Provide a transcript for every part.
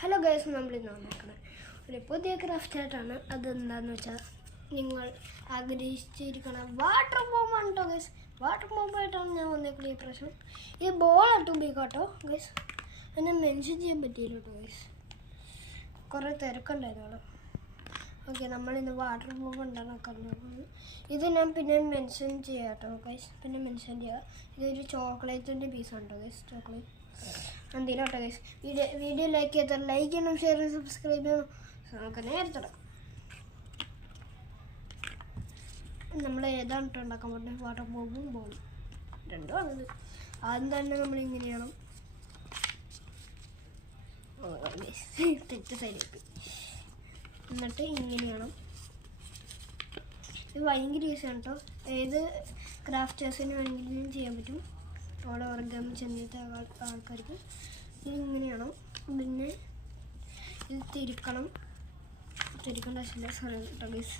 Hello guys, നമ്മളിന്ന് വന്നേക്കുന്നത് ഒരു പുതിയ ക്രാഫ്റ്റ് ആയിട്ടാണ്. അതെന്താണെന്ന് വെച്ചാൽ നിങ്ങൾ ആഗ്രഹിച്ചിരിക്കണ വാട്ടർ ബോംബ് ആണ് കേട്ടോ ഗൈസ്. വാട്ടർ ബോംബായിട്ടാണ് ഞാൻ വന്നേക്കുന്നത് ഈ പ്രാവശ്യം. ഈ ബോളായിട്ട് ഉപയോഗിക്കാട്ടോ ഗൈസ്. എന്നെ മെൻഷൻ ചെയ്യാൻ പറ്റിയില്ല കേട്ടോ ഗൈസ്, കുറേ തിരക്കുണ്ടായിരുന്നു. ഓക്കെ, നമ്മളിന്ന് വാട്ടർ ബോംബ് ഉണ്ടാക്കാൻ ഇത് ഞാൻ പിന്നെ മെൻഷൻ ചെയ്യാം കേട്ടോ ഗൈസ്. പിന്നെ മെൻഷൻ ചെയ്യുക. ഇതൊരു ചോക്ലേറ്റിൻ്റെ പീസാണ് കേട്ടോ ഗൈസ്. ചോക്ലേറ്റ് എന്തെങ്കിലും കേട്ടോ ഗൈസ്. വീഡിയോ ലൈക്ക് ചെയ്താൽ ലൈക്ക് ചെയ്യണം, ഷെയർ ചെയ്യണം, സബ്സ്ക്രൈബ് ചെയ്യണം. നമുക്ക് നേരെ തുടങ്ങാം. നമ്മൾ ഏതാണ് കേട്ടോ ഉണ്ടാക്കാൻ പറ്റുന്നത്? വാട്ടർ ബോംബും ബോളും രണ്ടും ആണത്. ആദ്യം തന്നെ നമ്മൾ ഇങ്ങനെ ചെയ്യണം. തെറ്റ് സൈഡിലേക്ക് എന്നിട്ട് ഇങ്ങനെ ചെയ്യണം. ഇത് ഭയങ്കര ഈസിയാണ് കേട്ടോ. ഏത് ക്രാഫ്റ്റേഴ്സിന് വേണമെങ്കിലും ചെയ്യാൻ പറ്റും. അവിടെ ഓർഗാമി ചെന്നിട്ട് ആൾക്കാർക്ക് ഇതിങ്ങനെയാണ്. പിന്നെ ഇത് തിരിക്കേണ്ട ആവശ്യമില്ല. സോറി കേട്ടോ ഗൈസ്,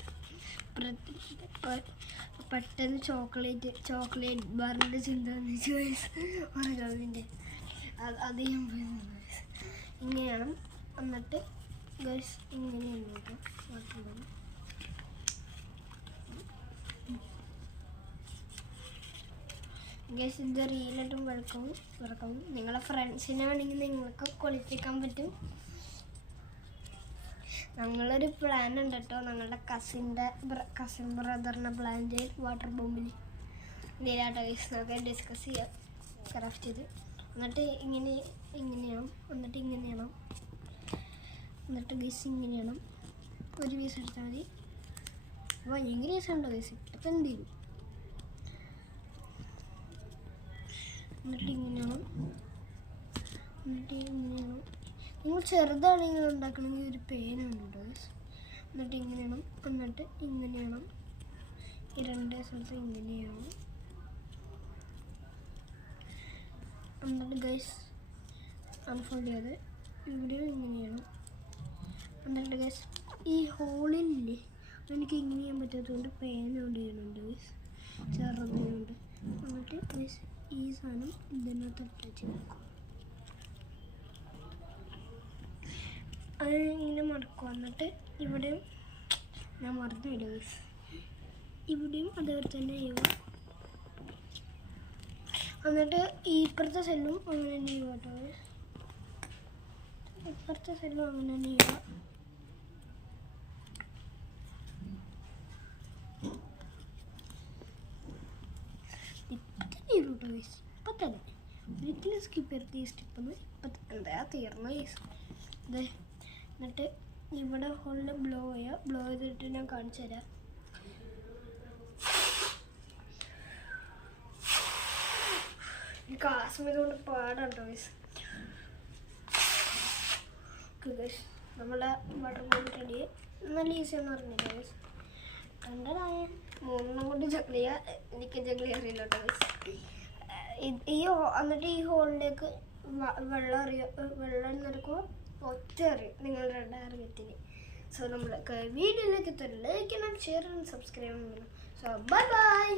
പെട്ടെന്ന് ചോക്ലേറ്റ് ബാറിൻ്റെ ചിന്ത ഗൈസ്. ഓർഗാമിൻ്റെ അത് ഞാൻ ഗൈസ് ഇങ്ങനെയാണ്. എന്നിട്ട് ഗൈസ് ഇങ്ങനെയാണ് കേട്ടോ വാട്ടുന്നത്. ഗൈസ് ഇത് റീലായിട്ടും വഴക്കവും നിങ്ങളെ ഫ്രണ്ട്സിനെ വേണമെങ്കിൽ നിങ്ങൾക്ക് കൊളിപ്പിക്കാൻ പറ്റും. ഞങ്ങളൊരു പ്ലാൻ ഉണ്ട് കേട്ടോ. ഞങ്ങളുടെ കസിൻ ബ്രദറിനെ പ്ലാൻ ചെയ്ത് വാട്ടർ ബോംബിൽ നേരാട്ടോ ഗൈസ് നമുക്ക് ഡിസ്കസ് ചെയ്യാം ക്രാഫ്റ്റ് ചെയ്ത്. എന്നിട്ട് ഇങ്ങനെയാണ്. എന്നിട്ട് ഇങ്ങനെയാണ്. എന്നിട്ട് ഗൈസ് ഇങ്ങനെയാണ്. ഒരു പീസ് എടുത്താൽ മതി. ഭയങ്കര പീസുണ്ടോ ഗൈസ്. ഇപ്പം എന്ത് ചെയ്യും? എന്നിട്ട് ഇങ്ങനെയാണ്. നിങ്ങൾ ചെറുതാണെങ്കിൽ ഉണ്ടാക്കണമെങ്കിൽ ഒരു പേനുണ്ട് കേട്ടോ. എന്നിട്ട് ഇങ്ങനെയാണ്. എന്നിട്ട് ഇങ്ങനെയാണ്. ഈ രണ്ട് സ്ഥലത്ത് ഇങ്ങനെയാണ്. എന്നിട്ട് ഗൈസ് അൺഫോൾഡ് ചെയ്ത് ഇവിടെ ഇങ്ങനെയാണ്. എന്നിട്ട് ഗൈസ് ഈ ഹോളില്ലേ എനിക്ക് ഇങ്ങനെ ചെയ്യാൻ പറ്റാത്തതുകൊണ്ട് പേന കൊണ്ട് ചെയ്യുന്നുണ്ട് ഗൈസ്, ചെറുതുകൊണ്ട്. എന്നിട്ട് ഗൈസ് ഈ സാധനം ഇതിനകത്ത് അറ്റാച്ച് കൊടുക്കും. അത് ഇങ്ങനെ മടക്കും. എന്നിട്ട് ഇവിടെയും ഞാൻ മറന്നുവിടും ഗൈസ്. ഇവിടെയും അതേപോലെ തന്നെ ചെയ്യുക. എന്നിട്ട് ഇപ്പുറത്തെ സെല്ലും അങ്ങനെ തന്നെ ചെയ്യുക കേട്ടോ. ഇപ്പുറത്തെ സെല്ലും അങ്ങനെ തന്നെ ചെയ്യുക. ഇപ്പം തന്നെ ഒരിക്കലും സ്കിപ്പ് ചെയ്ത് ഈ സ്റ്റെപ്പൊന്ന് ഇപ്പം എന്താ തീർന്നു ഗൈസ്. ഇത് എന്നിട്ട് ഇവിടെ ഹോളിൽ ബ്ലോ ചെയ്തിട്ട് ഞാൻ കാണിച്ചു തരാം. എനിക്ക് ആസ്മ കൊണ്ട് പാടാട്ടോ ഗൈസ്. ഗൈസ് നമ്മുടെ വാട്ടർ ബോംബ് റെഡി. നല്ല ഈസിയാന്ന് പറഞ്ഞില്ല ഗൈസ്. രണ്ടതായ മൂന്നെണ്ണം കൊണ്ട് ജഗ്ലി ചെയ്യുക. എനിക്ക് ജഗ്ലി അറിയില്ല കേട്ടോ ഗൈസ്. എന്നിട്ട് ഈ ഹോളിലേക്ക് വെള്ളം നിറക്കുമ്പോൾ ഒറ്റ അറിയും നിങ്ങളുടെ അറിയത്തിന്. സോ നമ്മൾ വീഡിയോയിലേക്ക് ലൈക്ക് ചെയ്യണം, ഷെയർ ചെയ്യണം, സബ്സ്ക്രൈബ് ചെയ്യണം. So bye bye.